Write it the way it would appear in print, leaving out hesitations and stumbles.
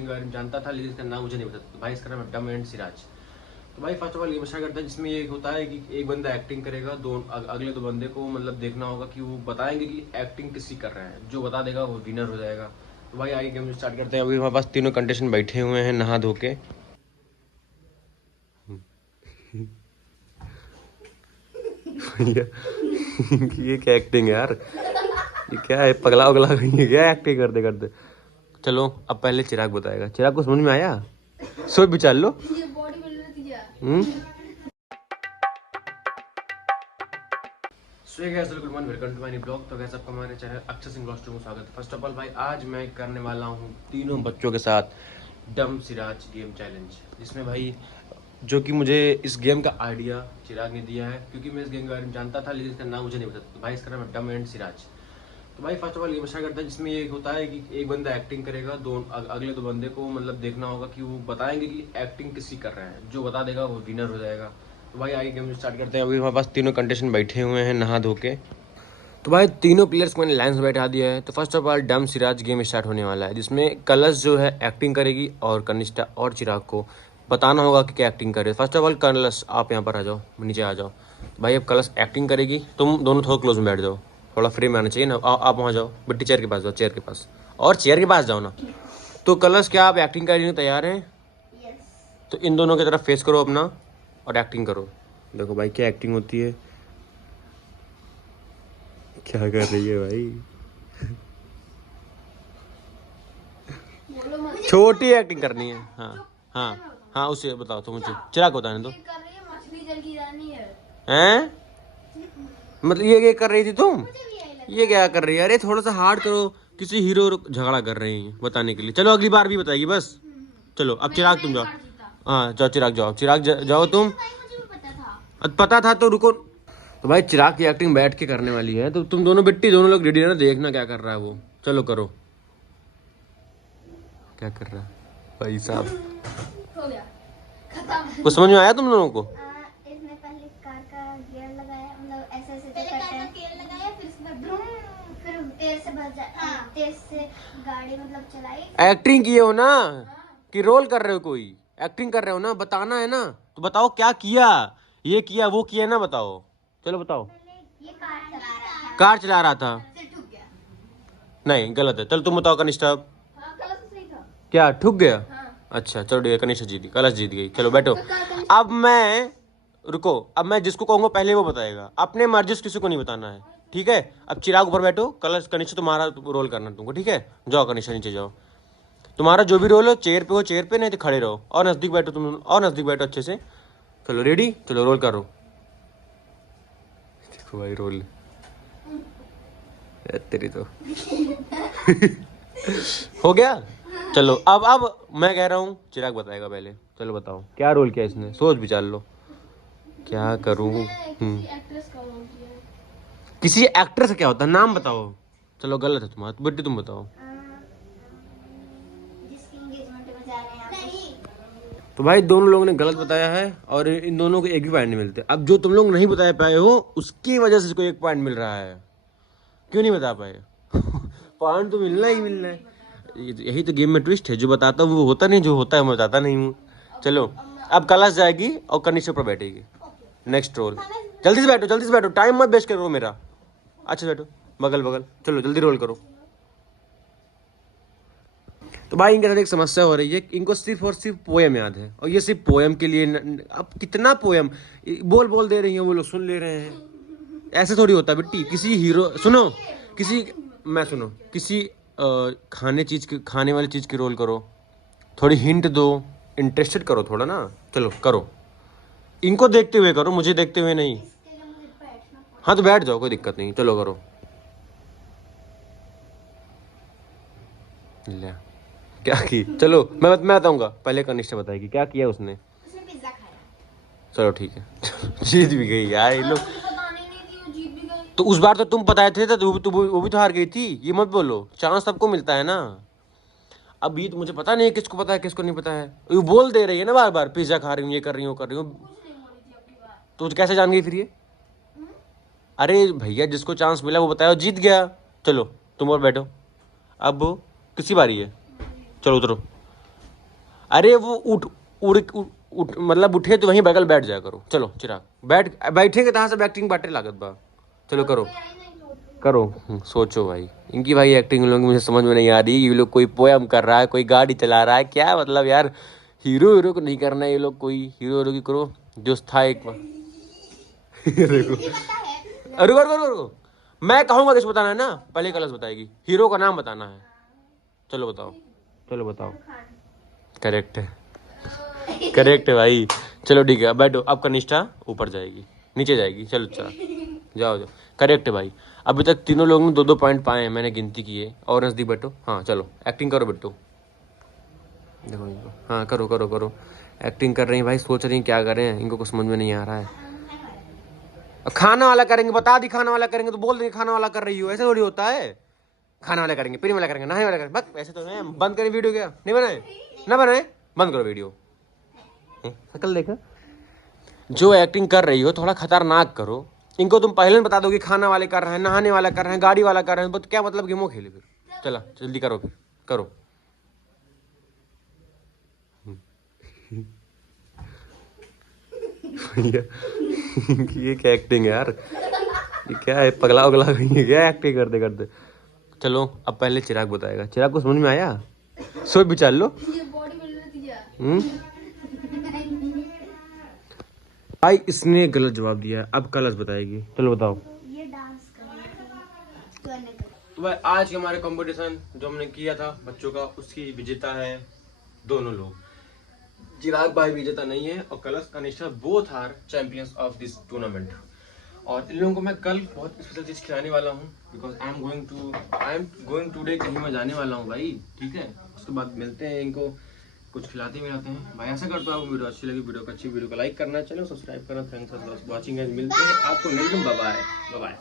के बारे में जानता था लेकिन इसका नाम मुझे नहीं पता। तो भाई इसका नाम है डम एंड सिराज। तो भाई फर्स्ट ऑफ ऑल ये मशा करता है जिसमें ये होता है कि एक बंदा एक्टिंग करेगा, अगले दो बंदे को मतलब देखना होगा कि वो बताएंगे कि एक्टिंग किसकी कर रहे हैं। जो बता देगा वो विनर हो जाएगा। तो भाई आइए गेम स्टार्ट करते हैं। अभी हमारे पास तीनों कंटेस्टेंट बैठे हुए हैं नहा धो के। ये क्या एक्टिंग है यार, ये क्या है, पगला उगला गई है क्या एक्टिंग करते करते। चलो अब पहले चिराग बताएगा। चिराग को समझ में आया? सोच विचार लो। So guys good morning, welcome to my new blog. तो गाइस आपका हमारे चैनल अक्षर सिंह ब्लॉग्स में स्वागत है। फर्स्ट ऑफ ऑल भाई आज मैं करने वाला हूँ तीनों बच्चों के साथ डम सिराज गेम चैलेंज, जिसमें भाई जो कि मुझे इस गेम का आइडिया चिराग ने दिया है, क्योंकि मैं इस गेम के बारे में जानता था लेकिन इसका नाम मुझे नहीं पता। तो भाई इसका नाम है डम एंड सिराज। तो भाई फर्स्ट ऑफ ऑल ये मशा करता है जिसमें ये होता है कि एक बंदा एक्टिंग करेगा, अगले दो बंदे को मतलब देखना होगा कि वो बताएंगे कि एक्टिंग किसकी कर रहे हैं। जो बता देगा वो विनर हो जाएगा। तो भाई आइए गेम स्टार्ट करते हैं। अभी हमारे पास तीनों कंटेस्टेंट बैठे हुए हैं नहा धो के। तो भाई तीनों प्लेयर्स को मैंने लाइन से बैठा दिया है। तो फर्स्ट ऑफ ऑल डम सिराज गेम स्टार्ट होने वाला है, जिसमें कलश जो है एक्टिंग करेगी और कनिष्ठा और चिराग को बताना होगा कि क्या एक्टिंग करे। फर्स्ट ऑफ ऑल कलश आप यहाँ पर आ जाओ, नीचे आ जाओ। तो भाई अब कलश एक्टिंग करेगी, तुम दोनों थोड़ा क्लोज में बैठ जाओ, थोड़ा फ्री में आना चाहिए ना। आप वहाँ जाओ, बिट्टी चेयर के पास जाओ, चेयर के पास, और चेयर के पास जाओ ना। तो कलश क्या आप एक्टिंग करने तैयार हैं? तो इन दोनों की तरफ फेस करो अपना और एक्टिंग करो। देखो भाई क्या एक्टिंग होती है, क्या कर रही है भाई। छोटी एक्टिंग करनी है। हाँ हाँ हाँ, उसे बताओ तो मुझे। चिराग बताने दो। हैं मतलब ये कर रही थी तुम? ये क्या कर रही है? अरे थोड़ा सा हार्ड करो, किसी हीरो झगड़ा कर रही है बताने के लिए। चलो अगली बार भी बताएगी बस। चलो अब चिराग तुम जाओ। हाँ जाओ चिराग, जाओ चिराग, जाओ तुम। पता था तो रुको। तो भाई चिराग की एक्टिंग बैठ के करने वाली है, तो तुम दोनों बिट्टी दोनों लोग रेडी है ना, देखना क्या कर रहा है वो। चलो करो, क्या कर रहा है भाई साहब। हो गया, खत्म। कुछ समझ में आया तुम लोगों को? इसने पहले कार का गियर लगाया, मतलब ऐसे ऐसे पहले कार का गियर लगाया, फिर उसमें ब्रूम, फिर तेज से तेज से गाड़ी मतलब चलाई। एक्टिंग किए हो ना कि रोल कर रहे हो? कोई एक्टिंग कर रहे हो ना, बताना है ना। तो बताओ क्या किया, ये किया वो किया ना, बताओ। चलो बताओ। ये कार चला रहा था, कार चला रहा था? फिर ठुक गया। नहीं गलत है। चलो तुम बताओ कनिष्ठा। हाँ गलत तो सही था। क्या ठुक गया? हाँ। अच्छा चलो ठीक है, कनिष्ठा जीत गई, कलश जीत गई। चलो बैठो। अब मैं रुको, अब मैं जिसको कहूंगा पहले वो बताएगा, अपने मर्जी से किसी को नहीं बताना है, ठीक है? अब चिराग ऊपर बैठो, कलश कनिष्ठा तुम्हारा रोल करना तुमको, ठीक है? जाओ कनिष्ठा नीचे जाओ। तुम्हारा जो भी रोल हो, चेयर पे हो चेयर पे, नहीं तो खड़े रहो, और नजदीक बैठो तुम, और नजदीक बैठो अच्छे से। चलो रेडी, चलो रोल करो। देखो भाई रोल तेरी तो हो गया। चलो अब मैं कह रहा हूँ चिराग बताएगा पहले। चलो बताओ क्या रोल किया इसने, सोच विचार लो क्या करूँ। किसी एक्टर से क्या होता है, नाम बताओ। चलो गलत है तुम्हारा, बेटी तुम बताओ। जिसकी एंगेजमेंट में जा रहे हैं आप। नहीं। तो भाई दोनों लोगों ने गलत बताया है, और इन दोनों को एक भी पॉइंट नहीं मिलते। अब जो तुम लोग नहीं बता पाए हो उसकी वजह से इसको एक पॉइंट मिल रहा है। क्यों नहीं बता पाए? पॉइंट तो मिलना ही मिलना है। यही तो गेम में ट्विस्ट है, जो बताता हूँ वो होता नहीं, जो होता है मैं बताता नहीं हूँ। चलो अब कलश जाएगी और कनिष्ठा पर बैठेगी। Next roll. जल्दी से बैठो, जल्दी से बैठो, टाइम मत वेस्ट करो मेरा। अच्छा बैठो, बगल बगल। चलो जल्दी रोल करो। तो भाई इनके साथ एक समस्या हो रही है, इनको सिर्फ और सिर्फ पोएम याद है, और ये सिर्फ पोएम के लिए अब कितना पोएम बोल बोल दे रही है, वो लोग सुन ले रहे हैं। ऐसे थोड़ी होता बेटी। किसी हीरो सुनो, किसी मैं सुनो, किसी खाने वाली चीज की रोल करो, थोड़ी हिंट दो, इंटरेस्टेड करो थोड़ा ना। चलो करो, इनको देखते हुए करो, मुझे देखते हुए नहीं। इसके लिए मुझे बैठना पड़ा। हाँ तो बैठ जाओ, कोई दिक्कत नहीं। चलो करो। ले क्या की? चलो मैं बताऊंगा, पहले कनिष्ठा बताएगी क्या किया उसने। उसने पिज्जा खाया। चलो ठीक है। जीत भी गई यार ये लोग। मुझे बताने नहीं थी, वो जीत भी गई। तो उस बार तो तुम बताए थे तो वो भी तो हार गई थी। ये मत बोलो, चांस सबको मिलता है ना। अब ये तो मुझे पता नहीं है किसको पता है किसको नहीं पता है। ये बोल दे रही है ना बार बार, पिज्जा खा रही हूँ, ये कर रही हूँ, कर रही हूँ। कुछ नहीं बोली थी अपनी बात। तो कैसे जान गई फिर ये? अरे भैया जिसको चांस मिला वो बताया, वो जीत गया। चलो तुम और बैठो। अब किसी बारी है, चलो उतरो। अरे वो उठ मतलब उठे तो वहीं बगल बैठ जाया करो। चलो चिराग बैठेंगे कहाँ से एक्टिंग बाटे लागत बा। चलो करो सोचो भाई। इनकी भाई एक्टिंग लोगों की मुझे समझ में नहीं आ रही। ये लोग कोई पोयम कर रहा है, कोई गाड़ी चला रहा है, क्या मतलब यार। हीरो को नहीं करना है ये लोग, कोई हीरो की करो जो था एक बार। देखो रुको मैं कहूँगा किस बताना है ना, पहले कलश बताएगी। हीरो का नाम बताना है। चलो बताओ। करेक्ट है भाई। चलो ठीक है, अब बैठो। अब कनिष्ठा ऊपर जाएगी, नीचे जाएगी। चलो जाओ करेक्ट है भाई। अभी तक तीनों लोगों ने 2-2 पॉइंट पाए हैं, मैंने गिनती की है। और नजदीक बैठो। हाँ चलो एक्टिंग करो बेटो। देखो इनको, हाँ करो। एक्टिंग कर रही हैं भाई, सोच रही हैं क्या करें, इनको कुछ समझ में नहीं आ रहा है। खाना वाला करेंगे, बता दी खाना वाला करेंगे तो बोल देंगे खाना वाला कर रही हो, ऐसे थोड़ी होता है। खाना वाला करेंगे, पीने वाला करेंगे, नहाने वाला करेंगे, बस ऐसे तो है। बंद करें वीडियो, क्या नहीं बनाए ना बनाए, बंद करो वीडियो। शकल देखा, जो एक्टिंग कर रही हो थोड़ा खतरनाक करो। इनको तुम पहले बता दो कि खाना वाले कर रहे हैं, नहाने वाला कर रहे हैं, गाड़ी वाला कर रहे हैं, तो क्या मतलब गेमों खेले फिर। चला जल्दी करो फिर करो। ये क्या एक्टिंग है यार, ये क्या है, पगला उगला गई है क्या एक्टिंग करते करते। चलो अब पहले चिराग बताएगा। चिराग को समझ में आया, सोच विचार लो। भाई इसने गलत जवाब दिया है, अब कलश बताएगी। चलो बताओ। ये डांस तो भाई आज के हमारे कंपटीशन जो हमने किया था बच्चों का, उसकी विजेता है दोनों लोग। चिराग भाई विजेता नहीं है और Kalash Kanishtha both are champions of this tournament. और इन लोगों को मैं कल बहुत स्पेशल चीज खिलाने वाला हूँ, because I am going today, कहीं मैं जाने वाला हूँ भाई। ठीक है, उसके बाद मिलते हैं, इनको कुछ खिलाते मिलाते हैं भाई। ऐसा करता हूँ वीडियो अच्छी लगी, वीडियो को लाइक करना, चलो सब्सक्राइब करना। थैंक्स फॉर वॉचिंग, मिलते हैं आपको। Bye bye.